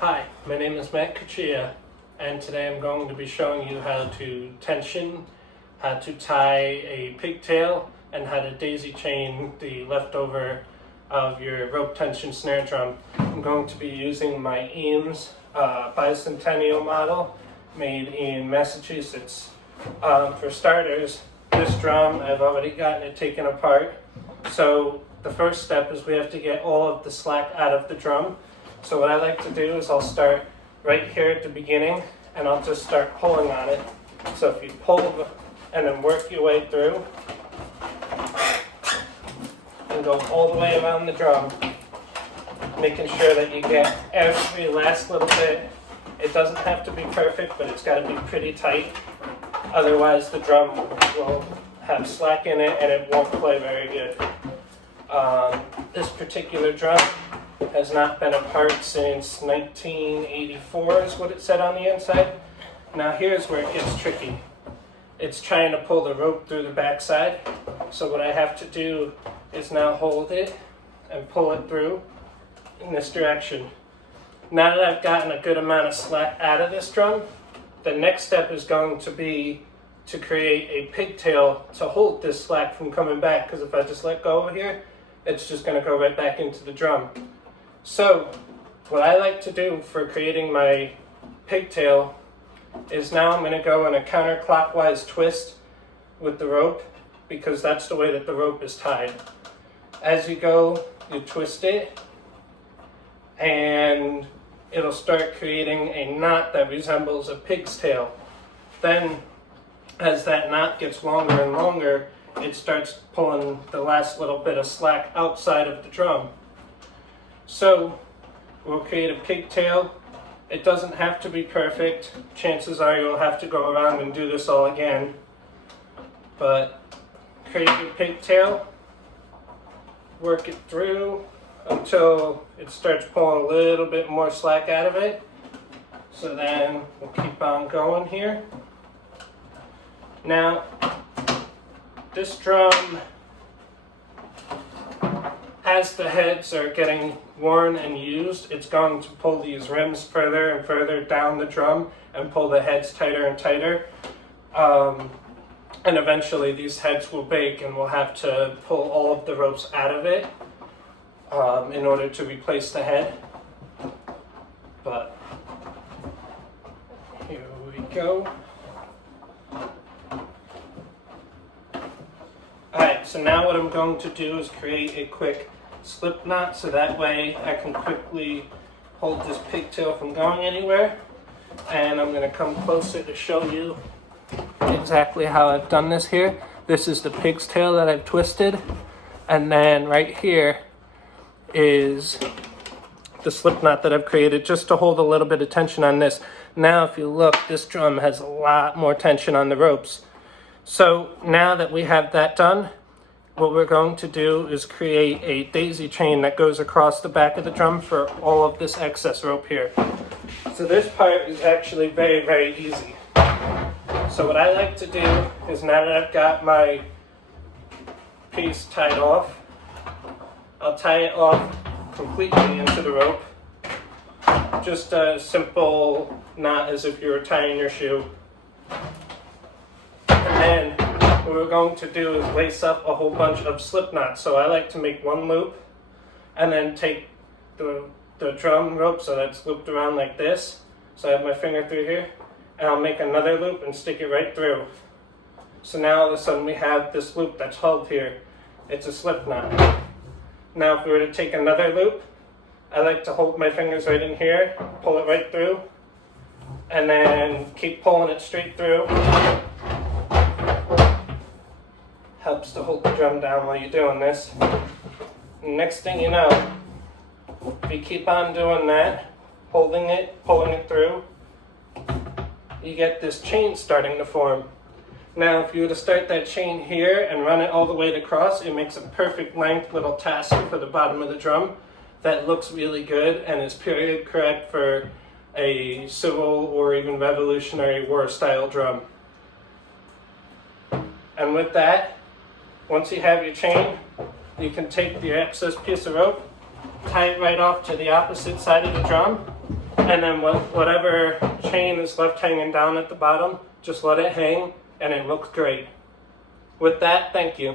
Hi, my name is Matt Cuccia, and today I'm going to be showing you how to tension, how to tie a pigtail, and how to daisy chain the leftover of your rope tension snare drum. I'm going to be using my Eames bicentennial model made in Massachusetts. For starters, this drum, I've already gotten it taken apart. So the first step is we have to get all of the slack out of the drum. So what I like to do is I'll start right here at the beginning and I'll just start pulling on it. So if you pull and then work your way through and go all the way around the drum, making sure that you get every last little bit. It doesn't have to be perfect, but it's got to be pretty tight. Otherwise the drum will have slack in it and it won't play very good. This particular drum has not been apart since 1984 is what it said on the inside. Now here's where it gets tricky. It's trying to pull the rope through the backside. So what I have to do is now hold it and pull it through in this direction. Now that I've gotten a good amount of slack out of this drum, the next step is going to be to create a pigtail to hold this slack from coming back, because if I just let go over here, it's just going to go right back into the drum. So what I like to do for creating my pigtail is now I'm going to go in a counterclockwise twist with the rope, because that's the way that the rope is tied. As you go, you twist it and it'll start creating a knot that resembles a pig's tail. Then as that knot gets longer and longer, it starts pulling the last little bit of slack outside of the drum. So we'll create a pigtail. It doesn't have to be perfect. Chances are you'll have to go around and do this all again. But create your pigtail, work it through until it starts pulling a little bit more slack out of it. So then we'll keep on going here. Now, this drum, as the heads are getting worn and used, it's going to pull these rims further and further down the drum and pull the heads tighter and tighter. And eventually these heads will break and we'll have to pull all of the ropes out of it in order to replace the head. But here we go. Alright, so now what I'm going to do is create a quick slip knot so that way I can quickly hold this pigtail from going anywhere. And I'm going to come closer to show you exactly how I've done this here. This is the pig's tail that I've twisted, and then right here is the slip knot that I've created just to hold a little bit of tension on this. Now if you look, this drum has a lot more tension on the ropes. So now that we have that done, what we're going to do is create a daisy chain that goes across the back of the drum for all of this excess rope here. So this part is actually very, very easy. So what I like to do is, now that I've got my piece tied off, I'll tie it off completely into the rope. Just a simple knot as if you were tying your shoe. And then what we're going to do is lace up a whole bunch of slip knots. So I like to make one loop and then take the drum rope so that's looped around like this. So I have my finger through here, and I'll make another loop and stick it right through. So now all of a sudden we have this loop that's held here. It's a slip knot. Now if we were to take another loop, I like to hold my fingers right in here, pull it right through, and then keep pulling it straight through. Helps to hold the drum down while you're doing this. And next thing you know, if you keep on doing that, holding it, pulling it through, you get this chain starting to form. Now if you were to start that chain here and run it all the way across, it makes a perfect length little tassel for the bottom of the drum that looks really good and is period correct for a Civil or even Revolutionary War style drum. And with that, once you have your chain, you can take the excess piece of rope, tie it right off to the opposite side of the drum, And then whatever chain is left hanging down at the bottom, just let it hang and it looks great. With that, thank you.